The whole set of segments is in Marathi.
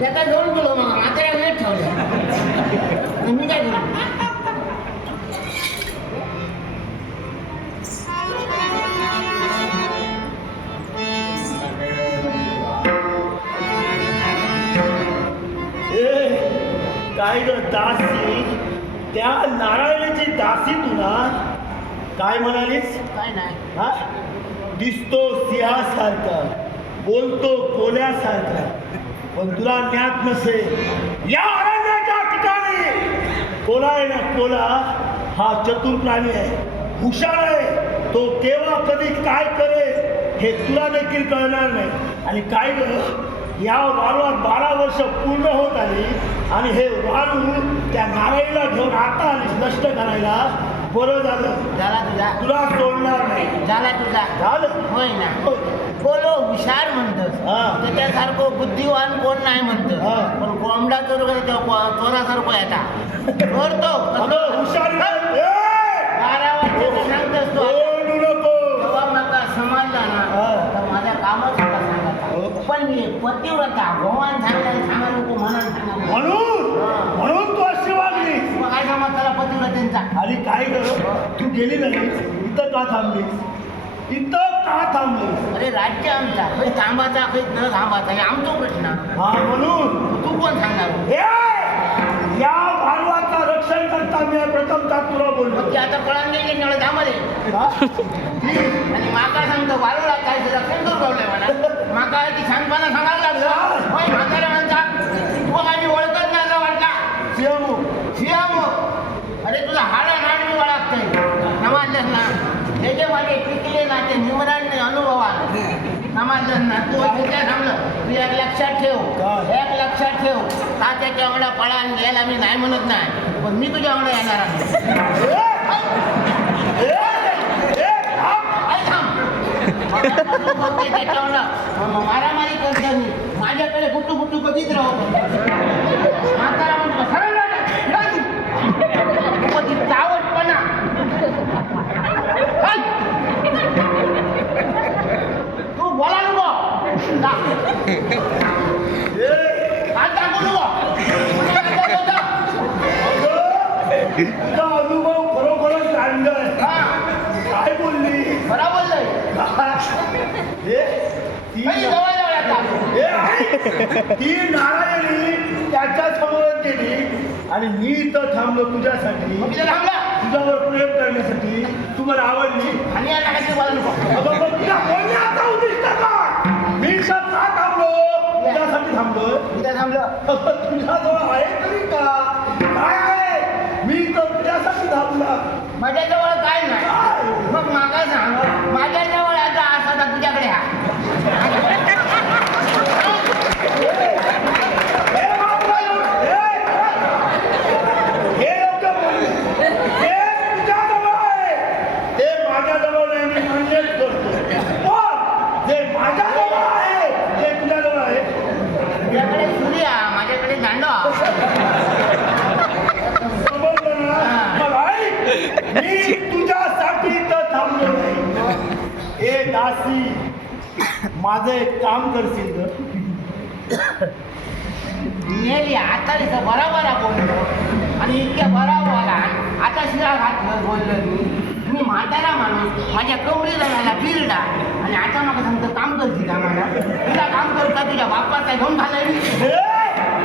त्याचा दोन किलो मग म्हाताऱ्या वेळ ठेवले. आणि मी काय करू? काय ग दासी? त्या नारायणाची दासी तुला काय म्हणालीस? काय नाही. हा? दिसतो सिंहासारखा बोलतो कोल्यासारखा. पण तुला ज्ञात नसे या अरण्याच्या ठिकाणी कोला आहे ना कोला हा चतुर प्राणी आहे. हुशार आहे. तो केव्हा कधी काय करेल हे तुला देखील कळणार नाही. आणि काय या वाळवात बारा वर्ष पूर्ण होत आली आणि हे वारू त्या नारायणला घेऊन आता आलीस नष्ट करायला. बरं झालं झाला तुझा तुला सोडणार नाही झाला तुझा झालं होय ना होय. बोलो हुशार म्हणतोस हा. त्याच्यासारखं बुद्धिवान कोण नाही म्हणतो हा. पण कोंबडा चोर चोरासारखं येता चोरतो अगं हुशार नाही. ए! बारा वर्षाचा सांगतोस तू ओरडू नको तेव्हा मला समजला ना हा. तर माझ्या कामच होता हो. सांगायचा पण मी पतिव्रता भगवान सांगायला सांगा नको म्हणून सांगा म्हणून म्हणून तू अशी वागली मग काय समज त्याला पतिव्रतेंचा आणि काय कर तू गेली नाही? इथं का थांबलीस इथं का थांबलीस अरे राज्य आमचा. काही थांबाचा काही न थांबाचा हे आमचा प्रश्न. हा म्हणून. तू कोण सांगणार? हे या भांडवाचं रक्षण करता मी प्रथमता तुला बोललो. मग ते आता पळून गेले निवड थांबले हा? आणि माका सांगतो वाळूला काय ते रक्षण करू ठेवलंय म्हणा माका ती सांगताना सांगायला लागलं होय म्हातारा म्हणता तू काय मी ओळखत नाही असं वाटला सिंहमू. शियामो अरे तुझा हाडा नाड मी ओळखतोय समजलंस माझे पिकले ना ते निमरान अनुभवा समजलंस ना तू तिथे थांबलं? तू एक लक्षात ठेव? एक लक्षात ठेव. तात्याच्या अंगडा पळान गेला मी नाही म्हणत नाही. पण मी तुझ्या अंगडा येणार आहे. त्याच्यावर मारामारी करतो मी. माझ्याकडे कुठू कुठू बघित राहतो तुझा अनुभव खरोखरच चांगला आहे काय बोलली बरं बोललंय हे ती ती नारायणी त्याच्यासमोर गेली आणि मी इथं थांबलो तुझ्यासाठी तुझ्यावर प्रयोग करण्यासाठी तू मला आवडली आणि आता काय काय मी इथं का थांबलो? तुझ्यासाठी थांबलो. इथे थांबलं. तुझ्याजवळ आहे तरी का? काय आहे? मी तर तुझ्यासाठी थांबला. माझ्याजवळ काय नाही? काय? मग मागा सांग. माझ्याजवळ आता असा तुझ्याकडे हा. माझ्याजवळ नाही, मी म्हणजेच करतो. पण जे आहे, ते तुझ्याजवळ आहे. तुझ्याकडे सूर्य हा, माझ्याकडे दांडो हा. समजलं ना? मग ऐक, मी तुझ्यासाठी इथं थांबलो नाही. ए दासी माझं एक काम करशील ग नेली आता तिथं बरोबर बोललो. आणि इतक्या बरोबर बोला. आता शिरा घात बोललो मी. मी म्हातारा माणूस माझ्या कमरीला झाला बिरडा आणि आता मग सांगतो काम करते का मला? तुला काम करू का तुझ्या बापाचा घेऊन घालाय!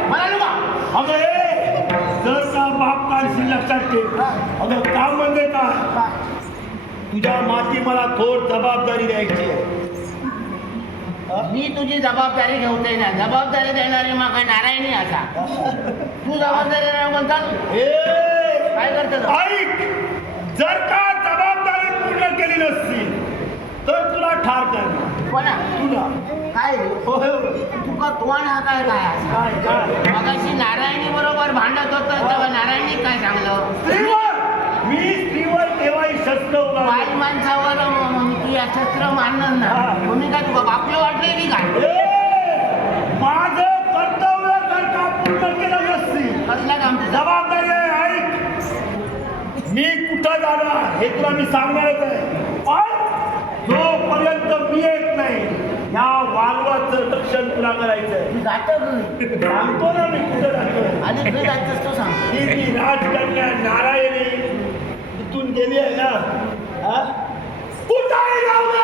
मला नको अगं ए जर का बाप काढशील लक्षात ठेव. अगं काम म्हणजे काय तुझ्या माती मला थोड जबाबदारी द्यायची आहे. मी तुझी जबाबदारी घेवते ना जबाबदारी देणारी मग नारायणी असा. तू जबाबदारी ए! काय करतो? ऐक! जर का जबाबदारी पूर्ण केली नसती तर तुला ठार करणार. कोणा? तुला. काय. तुका तोंड हा काय काय मगाशी नारायणी बरोबर भांडत होत तेव्हा नारायणी काय सांगलं? स्त्रीवर! मी स्त्रीवर केव्हाही शस्त्र. बाई माणसावर म- शस्त्र मारणार ना हा. मी काय तुका बापले वाटले की काय ए, माझं कर्तव्य जर का पूर्ण केलं नसती कसला काम तुझा जबाबदारी आहे ऐक मी कुठं जाणार हे तुला मी सांगणारच आहे. पण जोपर्यंत मी येत नाही या वालवाचं रक्षण तुला करायचंय? तू जातो घरी सांगतो ना मी कुठं जातोय आणि घरी जायचंच तो सांग. ही जी राजकन्या नारायणी इथून गेली आहे ना हा? कुठंही जाऊ दे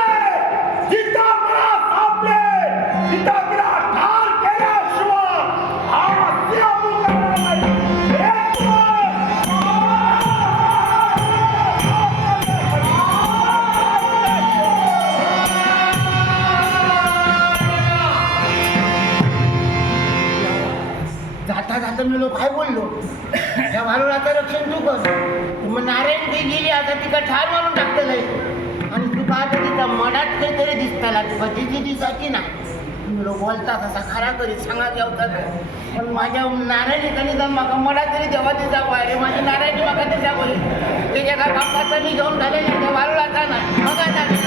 जाता मी लोक काय बोललो? या भारुडाचं रक्षण तू कर. मग नारायण ते गेली आता तिका ठार मारून टाकतलंय आणि तू पाहता तिचा मनात काहीतरी दिसताला भजीची दिसाची ना तुम्ही लोक बोलतात असा खरा करी सांगा जेवतात पण माझ्या नारायणी जाऊन म्हाका मनात तरी देवा दिसा आहे. माझ्या नारायणी म्हाका दिसा जाऊ त्याच्या का कापकाचा मी घेऊन झालेला त्या ना नाही. आता.